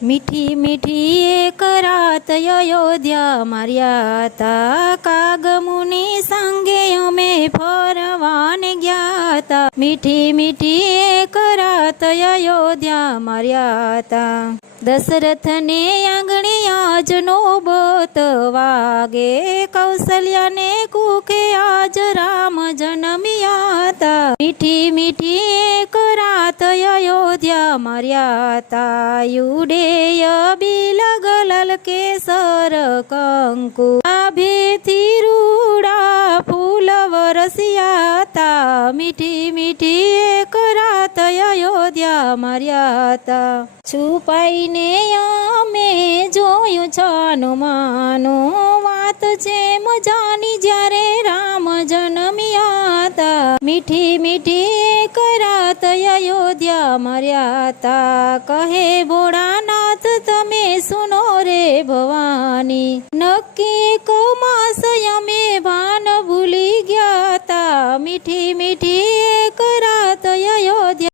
मीठी मीठी एक रात अयोध्या मार्या ता, कागमुनि संगे अमे फरवाने गया ता। मीठी मीठी एक रात अयोध्या मार्या ता, दशरथ ने आंगणी आज नौबत वागे, कौशल्या ने कुखे आज राम जन्मिया ता। मीठी मीठी एक रात अयोध्या मार्या ता, युडेय बिलग लल केसर कंकु, आभेथी रूड़ा फूल वरसिया ता। मीठी मीठी एक रात अयोध्या मार्या ता, છુપાઈને અમે જોયું છાનું માનું, વાત છે મજાની જ્યારે રામ જન્મ્યા તા। મીઠી મીઠી એક રાત અયોધ્યા માર્યા તા, કહે ભોળાનાથ તમે સુનો રે ભવાની, નક્કી એક માસ અમે ભાન ભૂલી ગયા તા। મીઠી મીઠી